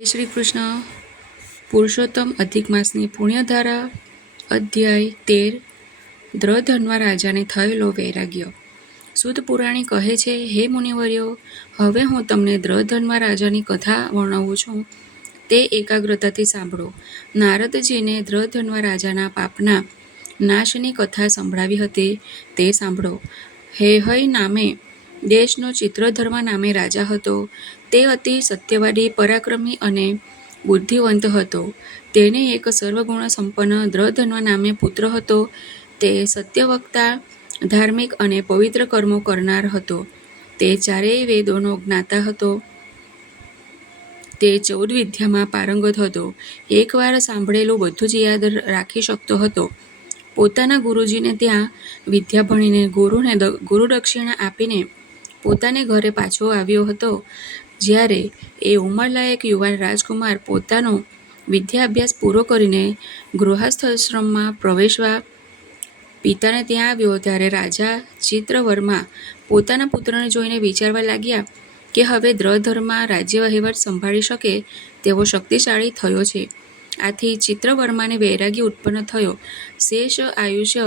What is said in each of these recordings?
શ્રી કૃષ્ણ. પુરુષોત્તમ અધિક માસની પુણ્યધારા. અધ્યાય 13. દ્રધન્વા રાજાને થયેલો વૈરાગ્ય. સુત પુરાણી કહે છે, હે મુનિવર્યો, હવે હું તમને દ્રધન્વા રાજાની કથા વર્ણવું છું, તે એકાગ્રતાથી સાંભળો. નારદજીને દ્રધન્વા રાજાના પાપના નાશની કથા સંભળાવી હતી, તે સાંભળો. હેહય નામે દેશનો ચિત્રધર્મા નામે રાજા હતો. તે અતિ સત્યવાદી, પરાક્રમી અને બુદ્ધિવંત હતો. તેને એક સર્વગુણ સંપન્ન દ્રધન્વા નામે પુત્ર હતો. તે સત્યવક્તા, ધાર્મિક અને પવિત્ર કર્મો કરનાર હતો. તે ચારેય વેદોનો જ્ઞાતા હતો. તે 14 વિદ્યામાં પારંગત હતો. એકવાર સાંભળેલું બધું જ યાદ રાખી શકતો હતો. પોતાના ગુરુજીને ત્યાં વિદ્યા ભણીને ગુરુદક્ષિણા આપીને પોતાને ઘરે પાછો આવ્યો હતો. જ્યારે એ ઉંમરલાયક યુવાન રાજકુમાર પોતાનો વિદ્યાભ્યાસ પૂરો કરીને ગૃહસ્થાશ્રમમાં પ્રવેશવા પિતાને ત્યાં આવ્યો, ત્યારે રાજા ચિત્રવર્મા પોતાના પુત્રને જોઈને વિચારવા લાગ્યા કે હવે દ્રધર્મા રાજ્ય વહીવટ સંભાળી શકે તેવો શક્તિશાળી થયો છે. આથી ચિત્રવર્માને વૈરાગ્ય ઉત્પન્ન થયો. શેષ આયુષ્ય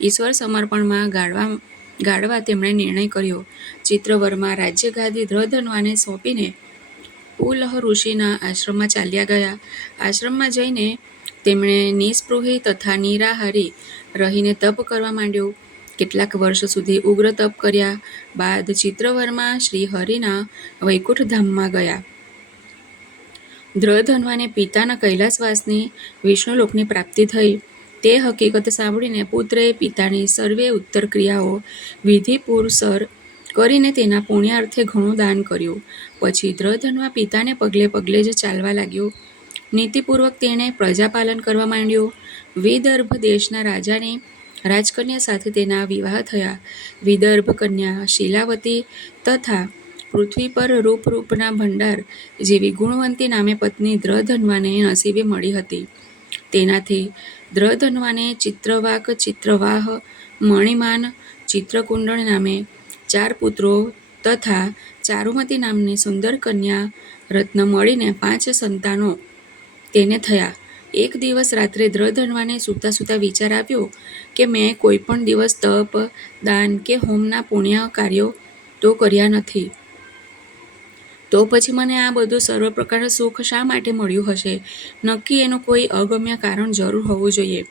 ઈશ્વર સમર્પણમાં ગાળવા તેમણે નિર્ણય કર્યો. ચિત્રવર્મા રાજ્યગાદી દ્રધન્વાને સોંપીને પુલહ ઋષિના આશ્રમમાં ચાલ્યા ગયા. આશ્રમમાં જઈને તેમણે નિસ્પૃહી તથા નિરાહારી રહીને તપ કરવા માંડ્યો. કેટલાક વર્ષ સુધી ઉગ્ર તપ કર્યા બાદ ચિત્રવર્મા શ્રી હરિના વૈકુંઠ ધામમાં ગયા. દ્રધન્વાને પિતાના કૈલાસવાસની વિષ્ણુલોકની પ્રાપ્તિ થઈ. તે હકીકત સાંભળીને પુત્રએ પિતાની સર્વે ઉત્તર ક્રિયાઓ વિધિપૂર્વક કરીને તેના પુણ્યાર્થે ઘણું દાન કર્યું. પછી દ્રધન્વા પિતાને પગલે પગલે જ ચાલવા લાગ્યો. નીતિપૂર્વક તેણે પ્રજાપાલન કરવા માંડ્યો. વિદર્ભ દેશના રાજાની રાજકન્યા સાથે તેના વિવાહ થયા. વિદર્ભ કન્યા શીલાવતી તથા પૃથ્વી પર રૂપના ભંડાર જેવી ગુણવંતી નામે પત્ની દ્રધન્વાને નસીબે મળી હતી. તેનાથી દ્રધન્વાને ચિત્રવાક, ચિત્રવાહ, મણિમાન, ચિત્રકુંડળ નામે 4 પુત્રો તથા ચારુમતી નામની સુંદર કન્યા રત્ન મળીને 5 સંતાનો તેને થયા. એક દિવસ રાત્રે દ્રધન્વાને સૂતા સૂતા વિચાર આવ્યો કે મેં કોઈ પણ દિવસ તપ, દાન કે હોમના પુણ્ય કાર્યો તો કર્યા નથી. તો પછી મને આ બધું સર્વ પ્રકારનું સુખ શા માટે મળ્યું હશે? નક્કી એનું કોઈ અગમ્ય કારણ જરૂર હોવું જોઈએ.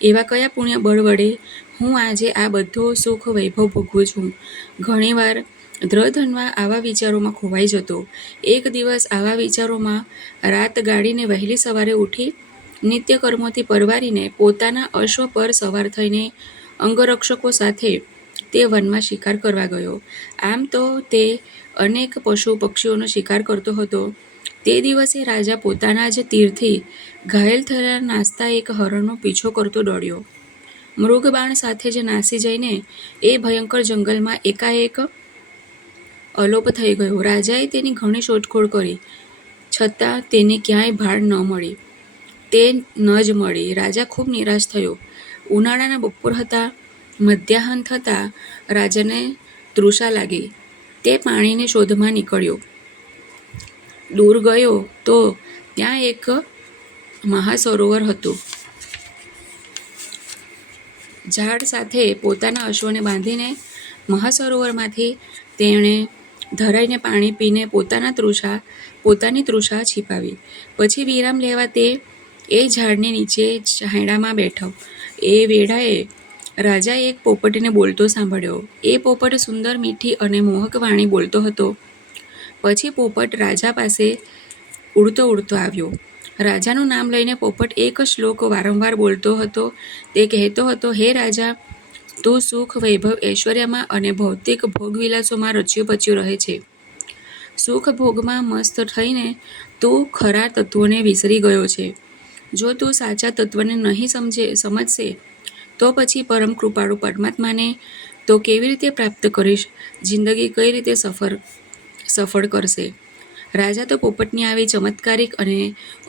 એવા કયા પુણ્ય બળ વડે હું આજે આ બધો સુખ વૈભવ ભોગવું છું? ઘણીવાર દ્રધન્વા આવા વિચારોમાં ખોવાઈ જતો. એક દિવસ આવા વિચારોમાં રાત ગાળીને વહેલી સવારે ઉઠી નિત્ય કર્મોથી પરવારીને પોતાના અશ્વ પર સવાર થઈને અંગરક્ષકો સાથે તે વનમાં શિકાર કરવા ગયો. આમ તો તે અનેક પશુ પક્ષીઓનો શિકાર કરતો હતો. તે દિવસે રાજા પોતાના જ તીરથી ઘાયલ થયેલા નાસતા એક હરણનો પીછો કરતો દોડ્યો. મૃગબાણ સાથે જ નાસી જઈને એ ભયંકર જંગલમાં એકાએક અલોપ થઈ ગયો. રાજાએ તેની ઘણી શોધખોળ કરી, છતાં તેની ક્યાંય ભાળ ન મળી. તે ન જ મળી. રાજા ખૂબ નિરાશ થયો. ઉનાળાના બપોર હતા. મધ્યાહન થતાં રાજાને તૃષા લાગી. તે પાણીની શોધમાં નીકળ્યો. દૂર ગયો તો ત્યાં એક મહાસરોવર હતું. ઝાડ સાથે પોતાના અશ્વને બાંધીને મહાસરોવરમાંથી તેણે ધરાઈને પાણી પીને પોતાની તૃષા छिપાવી. પછી વિરામ લેવા તે એ ઝાડની નીચે છાંયડામાં બેઠો. એ વેળાએ રાજાએ એક પોપટને બોલતો સાંભળ્યો. એ પોપટ સુંદર, મીઠી અને મોહક વાણી બોલતો હતો. પછી પોપટ રાજા પાસે ઉડતો આવ્યો. રાજાનું નામ લઈને પોપટ એક શ્લોક વારંવાર બોલતો હતો. તે કહેતો હતો, હે રાજા, તું સુખ, વૈભવ, ઐશ્વર્યમાં અને ભૌતિક ભોગવિલાસોમાં રચ્યો પચ્યો રહે છે. સુખ ભોગમાં મસ્ત થઈને તું ખરા તત્વોને વિસરી ગયો છે. જો તું સાચા તત્વને નહીં સમજશે તો પછી પરમ કૃપાળુ પરમાત્માને તો કેવી રીતે પ્રાપ્ત કરીશ? જિંદગી કઈ રીતે સફળ કરશે? રાજા તો પોપટની આવી ચમત્કારિક અને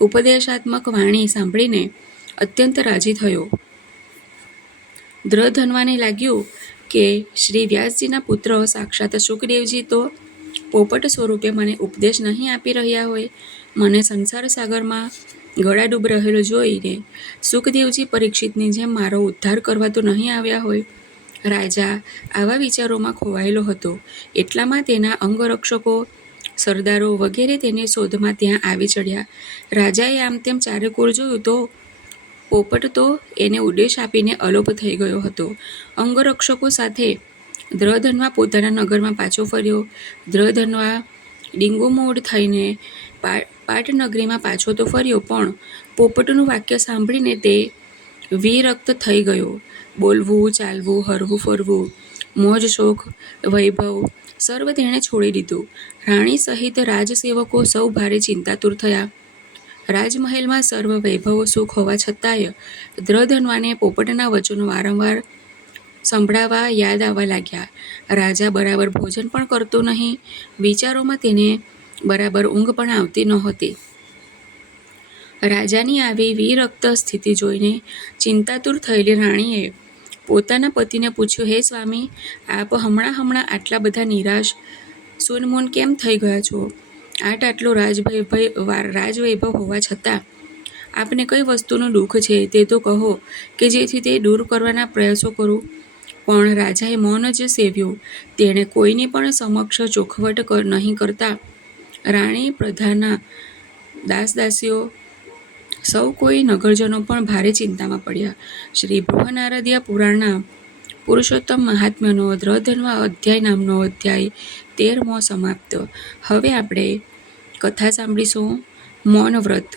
ઉપદેશાત્મક વાણી સાંભળીને અત્યંત રાજી થયો. દ્રધન્વાને લાગ્યું કે શ્રી વ્યાસજીના પુત્ર સાક્ષાત શુકદેવજી તો પોપટ સ્વરૂપે મને ઉપદેશ નહીં આપી રહ્યા હોય. મને સંસાર સાગરમાં ગળાડૂબ રહેલો જોઈને સુખદેવજી પરીક્ષિતની જેમ મારો ઉદ્ધાર કરવા તો નહીં આવ્યા હોય. રાજા આવા વિચારોમાં ખોવાયેલો હતો. એટલામાં તેના અંગરક્ષકો, સરદારો વગેરે તેની શોધમાં ત્યાં આવી ચડ્યા. રાજાએ આમ તેમ ચારેકોર જોયું તો પોપટ તો એને ઉદ્દેશ આપીને અલોપ થઈ ગયો હતો. અંગરક્ષકો સાથે દ્રધન્વા પોતાના નગરમાં પાછો ફર્યો. દ્રધન્વા ડીંગોમોડ થઈને પાટનગરીમાં પાછો તો ફર્યો, પણ પોપટનું વાક્ય સાંભળીને તે વિરક્ત થઈ ગયો. બોલવું, ચાલવું, હરવું ફરવું, મોજ શોખ, વૈભવ સર્વ તેણે છોડી દીધું. રાણી સહિત રાજસેવકો સૌ ભારે ચિંતાતુર થયા. રાજમહેલમાં સર્વ વૈભવ સુખ હોવા છતાંય દ્રધન્વાને પોપટના વચનો વારંવાર સંભળાવા યાદ આવવા લાગ્યા. રાજા બરાબર ભોજન પણ કરતો નહીં. વિચારોમાં તેને બરાબર ઊંઘ પણ આવતી નહોતી. રાજાની આવી વિરક્ત સ્થિતિ જોઈને ચિંતાતુર થયેલી રાણીએ પોતાના પતિને પૂછ્યું, હે સ્વામી, આપ હમણાં આટલા બધા નિરાશ સૂનમૂન કેમ થઈ ગયા છો? આટલો રાજવૈભવ હોવા છતાં આપને કઈ વસ્તુનું દુઃખ છે તે તો કહો, કે જેથી તે દૂર કરવાના પ્રયાસો કરું. પણ રાજાએ મૌન જ સેવ્યું. તેણે કોઈની પણ સમક્ષ ચોખવટ નહીં કરતા રાણી, પ્રધાના, દાસદાસીઓ સૌ કોઈ નગરજનો પણ ભારે ચિંતામાં પડ્યા. શ્રી બૃહનારદીય પુરાણના પુરુષોત્તમ મહાત્મ્યનો દ્રધન્વા અધ્યાય નામનો અધ્યાય 13મો સમાપ્ત. હવે આપણે કથા સાંભળીશું. મૌન વ્રત.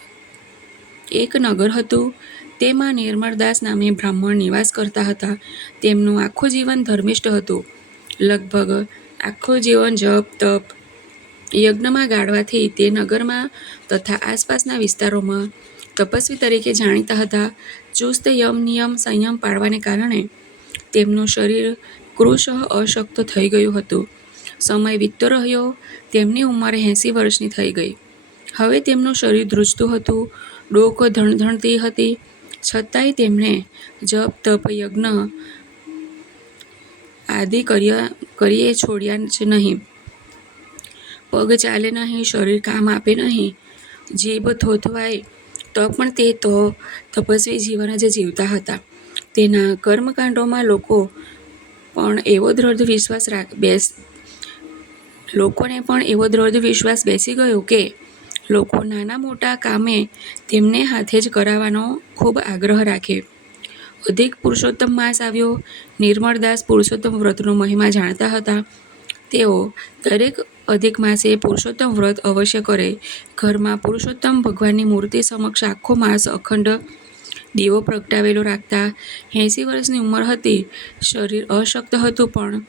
એક નગર હતું. તેમાં નિર્મળદાસ નામે બ્રાહ્મણ નિવાસ કરતા હતા. તેમનું આખું જીવન ધર્મિષ્ઠ હતું. લગભગ આખું જીવન જપ, તપ, યજ્ઞમાં ગાળવાથી તે નગરમાં તથા આસપાસના વિસ્તારોમાં તપસ્વી તરીકે જાણીતા હતા. ચુસ્ત યમ નિયમ સંયમ પાળવાને કારણે તેમનું શરીર કૃશઃ અશક્ત થઈ ગયું હતું. સમય વીતતો રહ્યો. તેમની ઉંમર 80 વર્ષની થઈ ગઈ. હવે તેમનું શરીર ધ્રુજતું હતું, ડોક ધણધણતી હતી, છતાંય તેમણે જપ, તપ, યજ્ઞ આદિ કરીએ છોડ્યા જ નહીં. પગ ચાલે નહીં, શરીર કામ આપે નહીં, જીભ થોથવાય તો પણ તે તો તપસ્વી જીવન જ જીવતા હતા. તેના કર્મકાંડોમાં લોકોને પણ એવો દ્રઢ વિશ્વાસ બેસી ગયો કે લોકો નાના મોટા કામે તેમને હાથે જ કરાવવાનો ખૂબ આગ્રહ રાખે. અધિક પુરુષોત્તમ માસ આવ્યો. નિર્મળદાસ પુરુષોત્તમ વ્રતનો મહિમા જાણતા હતા. તેઓ દરેક અધિક માસે પુરુષોત્તમ વ્રત અવશ્ય કરે. ઘરમાં પુરુષોત્તમ ભગવાનની મૂર્તિ સમક્ષ આખો માસ અખંડ દીવો પ્રગટાવેલો રાખતા. 80 વર્ષની ઉંમર હતી. શરીર અશક્ત હતું, પણ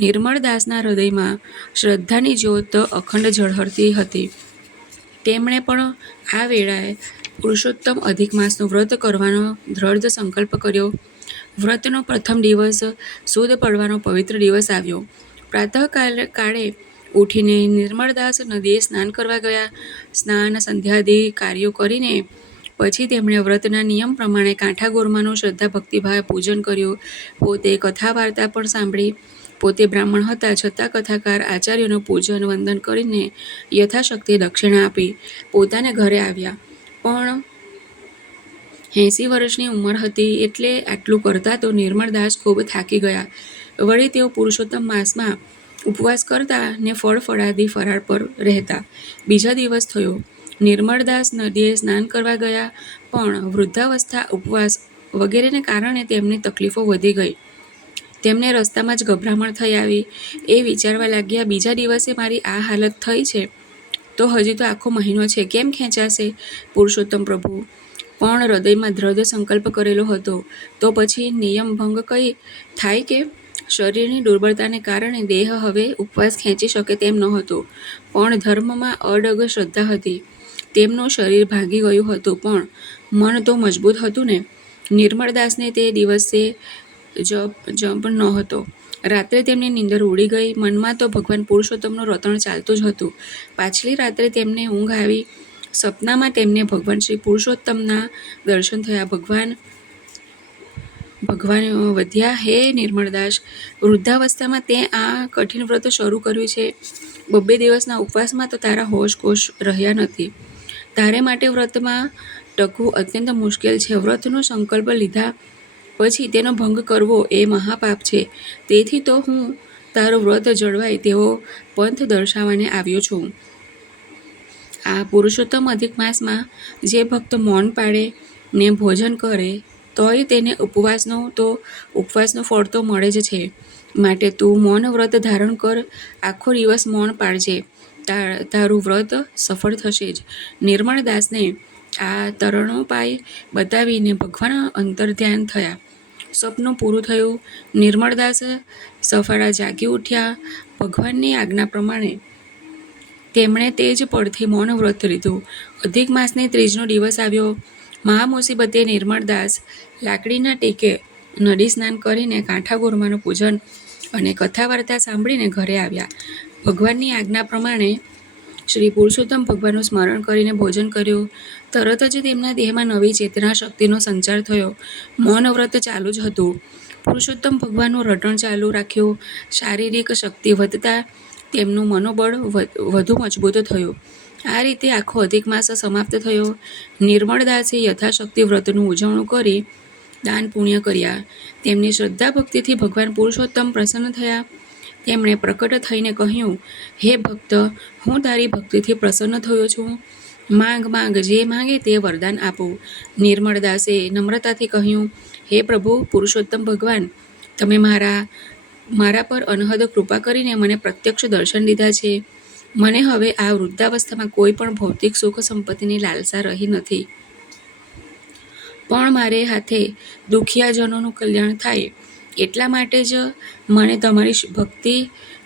નિર્મળદાસના હૃદયમાં શ્રદ્ધાની જ્યોત અખંડ ઝળહળતી હતી. તેમણે પણ આ વેળાએ પુરુષોત્તમ અધિક માસનું વ્રત કરવાનો દ્રઢ સંકલ્પ કર્યો. વ્રતનો પ્રથમ દિવસ સુદ પડવાનો પવિત્ર દિવસ આવ્યો. પ્રાતઃકાળે ઉઠીને નિર્મળદાસ નદીએ સ્નાન કરવા ગયા. સ્નાન સંધ્યાદિ કાર્યો કરીને પછી તેમણે વ્રતના નિયમ પ્રમાણે કાંઠા ગોરમાનું શ્રદ્ધા ભક્તિભાવે પૂજન કર્યું. પોતે કથા વાર્તા પણ સાંભળી. પોતે બ્રાહ્મણ હતા, છતાં કથાકાર આચાર્યનું પૂજન વંદન કરીને યથાશક્તિ દક્ષિણા આપી પોતાને ઘરે આવ્યા. પણ 80 વર્ષની ઉંમર હતી, એટલે આટલું કરતા તો નિર્મળદાસ ખૂબ થાકી ગયા. વળી તેઓ પુરુષોત્તમ માસમાં ઉપવાસ કરતા ને ફળાદી ફરાળ પર રહેતા. બીજા દિવસ થયો. નિર્મળદાસ નદીએ સ્નાન કરવા ગયા, પણ વૃદ્ધાવસ્થા, ઉપવાસ વગેરેને કારણે તેમની તકલીફો વધી ગઈ. તેમને રસ્તામાં જ ગભરામણ થઈ આવી. એ વિચારવા લાગ્યા, બીજા દિવસે મારી આ હાલત થઈ છે તો હજી તો આખો મહિનો છે, કેમ ખેંચાશે પુરુષોત્તમ પ્રભુ? પણ હૃદયમાં દ્રઢ સંકલ્પ કરેલો હતો તો પછી નિયમ ભંગ કઈ થાય કે? શરીરની દુર્બળતાને કારણે દેહ હવે ઉપવાસ ખેંચી શકે તેમ નહોતો, પણ ધર્મમાં અડગ શ્રદ્ધા હતી. તેમનું શરીર ભાંગી ગયું હતું, પણ મન તો મજબૂત હતું ને. નિર્મળદાસને તે દિવસે જપ નહોતો. રાત્રે તેમની નીંદર ઉડી ગઈ. મનમાં તો ભગવાન પુરુષોત્તમનું રટણ ચાલતું જ હતું. પાછલી રાત્રે તેમને ઊંઘ આવી. સપનામાં તેમને ભગવાન શ્રી પુરુષોત્તમના દર્શન થયા. ભગવાન વધ્યા, હે નિર્મળદાસ, વૃદ્ધાવસ્થામાં તે આ કઠિન વ્રત શરૂ કર્યું છે. 2 દિવસના ઉપવાસમાં તો તારા હોશ કોશ રહ્યા નથી. તારે માટે વ્રતમાં ટકવું અત્યંત મુશ્કેલ છે. વ્રતનો સંકલ્પ લીધા પછી તેનો ભંગ કરવો એ મહાપાપ છે. તેથી તો હું તારું વ્રત જળવાય તેવો પંથ દર્શાવવાને આવ્યો છું. આ પુરુષોત્તમ અધિક માસમાં જે ભક્ત મૌન પાળે ને ભોજન કરે તોય તેને ઉપવાસનું ફળ તો મળે જ છે. માટે તું મૌન વ્રત ધારણ કર, આખો દિવસ મૌન પાળજે, તારું વ્રત સફળ થશે જ. નિર્મળ દાસને આ તરણોપાય બતાવીને ભગવાન અંતર્ધ્યાન થયા. સપનું પૂરું થયું. નિર્મળદાસ સફાળા જાગી ઉઠ્યા. ભગવાનની આજ્ઞા પ્રમાણે તેમણે તે જ પળથી મૌન વ્રત લીધું. અધિક માસની ત્રીજનો દિવસ આવ્યો. મહામુસીબતે નિર્મળદાસ લાકડીના ટેકે નદી સ્નાન કરીને કાંઠા ગોરમાનું પૂજન અને કથા વાર્તા સાંભળીને ઘરે આવ્યા. ભગવાનની આજ્ઞા પ્રમાણે શ્રી પુરુષોત્તમ ભગવાનનું સ્મરણ કરીને ભોજન કર્યું. તરત જ તેમના દેહમાં નવી ચેતના શક્તિનો સંચાર થયો. મૌન વ્રત ચાલુ જ હતું. પુરુષોત્તમ ભગવાનનું રટણ ચાલુ રાખ્યું. શારીરિક શક્તિ વધતા તેમનું મનોબળ વધુ મજબૂત થયું. આ રીતે આખો અધિક માસ સમાપ્ત થયો. નિર્મળદાસે યથાશક્તિ વ્રતનું ઉજવણું કરી દાન પુણ્ય કર્યા. તેમની શ્રદ્ધા ભક્તિથી ભગવાન પુરુષોત્તમ પ્રસન્ન થયા. તેમણે પ્રકટ થઈને કહ્યું, હે ભક્ત, હું તારી ભક્તિથી પ્રસન્ન થયો છું. માંગ જે માંગે તે વરદાન આપું. નિર્મળદાસે નમ્રતાથી કહ્યું, હે પ્રભુ પુરુષોત્તમ ભગવાન, તમે મારા પર અનહદ કૃપા કરીને મને પ્રત્યક્ષ દર્શન દીધા છે. મને હવે આ વૃદ્ધાવસ્થામાં કોઈ પણ ભૌતિક સુખ સંપત્તિની લાલસા રહી નથી. પણ મારે હાથે દુખિયાજનોનું કલ્યાણ થાય એટલા માટે જ મને તમારી ભક્તિ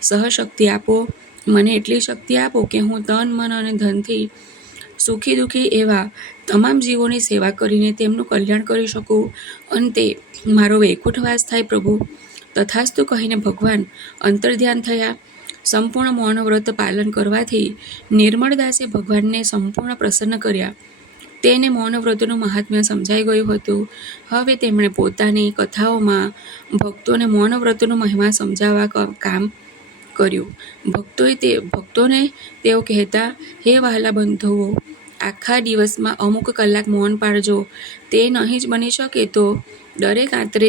સહશક્તિ આપો. મને એટલી શક્તિ આપો કે હું તન, મન અને ધનથી સુખી દુઃખી એવા તમામ જીવોની સેવા કરીને તેમનું કલ્યાણ કરી શકું. અંતે મારો વૈકુંઠવાસ થાય પ્રભુ. તથાસ્તુ કહીને ભગવાન અંતર્ધ્યાન થયા. સંપૂર્ણ મૌન વ્રત પાલન કરવાથી નિર્મળદાસે ભગવાનને સંપૂર્ણ પ્રસન્ન કર્યા. તેને મૌન વ્રતનું મહાત્મ્ય સમજાઈ ગયું હતું. હવે તેમણે પોતાની કથાઓમાં ભક્તોને મૌન વ્રતનો મહિમા સમજાવવા કામ કર્યું. ભક્તોને તેઓ કહેતા, હે વહાલા બંધુઓ, આખા દિવસમાં અમુક કલાક મૌન પાળજો. તે નહીં જ બની શકે તો દરેક આંતરે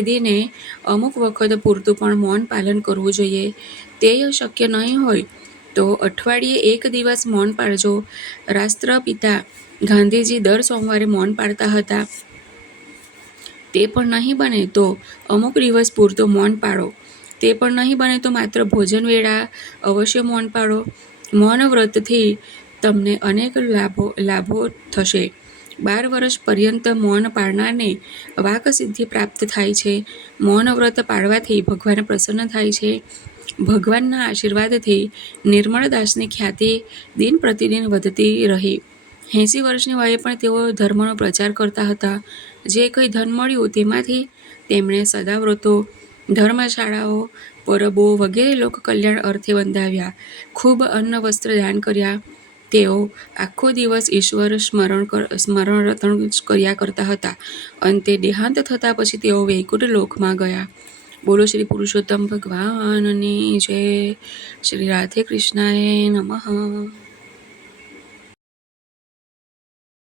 અમુક વખત પૂરતું પણ મૌન પાલન કરવું જોઈએ. તે શક્ય નહીં હોય તો અઠવાડિયે એક દિવસ મૌન પાળજો. રાષ્ટ્રપિતા ગાંધીજી દર સોમવારે મૌન પાળતા હતા. તે પણ નહીં બને તો અમુક દિવસ પૂરતું મૌન પાળો. તે પણ નહીં બને તો માત્ર ભોજન વેળા અવશ્ય મૌન પાળો. મૌન વ્રતથી તમને અનેક લાભો થશે. 12 વર્ષ પર્યંત મૌન પાળનારને વાક સિદ્ધિ પ્રાપ્ત થાય છે. મૌન વ્રત પાળવાથી ભગવાન પ્રસન્ન થાય છે. ભગવાનના આશીર્વાદથી નિર્મળદાસની ખ્યાતિ દિન પ્રતિદિન વધતી રહી. 80 વર્ષની વયે પણ તેઓ ધર્મનો પ્રચાર કરતા હતા. જે કંઈ ધન મળ્યું તેમાંથી તેમણે સદાવ્રતો, ધર્મશાળાઓ, પરબો વગેરે લોક કલ્યાણ અર્થે બંધાવ્યા. ખૂબ અન્ન વસ્ત્ર દાન કર્યા. તેઓ આખો દિવસ ઈશ્વર સ્મરણ રટણ કર્યા કરતા હતા. અંતે દેહાંત થતાં પછી તેઓ વૈકુંઠ લોકમાં ગયા. બોલો શ્રી પુરુષોત્તમ ભગવાનની જય. શ્રી રાધે કૃષ્ણાય નમઃ.